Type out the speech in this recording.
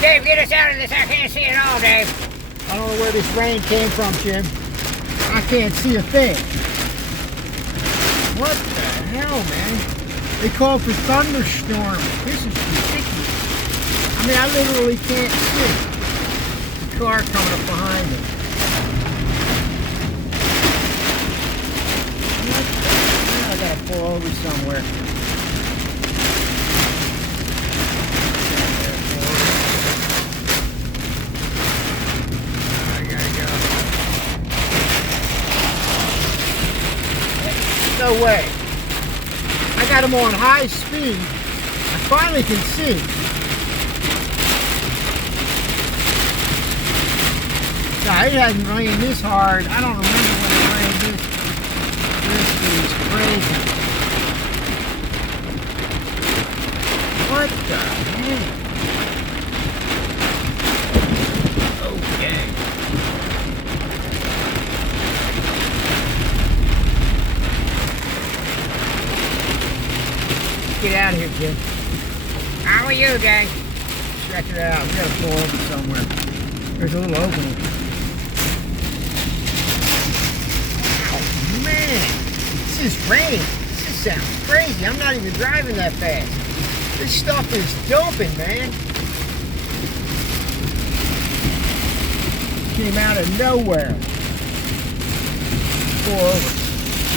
Dave, get us out of this. I can't see it all, Dave. I don't know where this rain came from, Jim. I can't see a thing. What the hell, man? They call for thunderstorms. This is ridiculous. I mean, I literally can't see. The car coming up behind me. What the hell? I gotta pull over somewhere. No way. I got them on high speed. I finally can see. Nah, it hasn't rained this hard. I don't remember when it rained this. This is crazy. What the heck? Okay. Get out of here, Jim. How are you, Dave? Check it out. We gotta pull over somewhere. There's a little opening. Oh man, this is rain. This sounds crazy. I'm not even driving that fast. This stuff is dumping, man. Came out of nowhere. Pull over.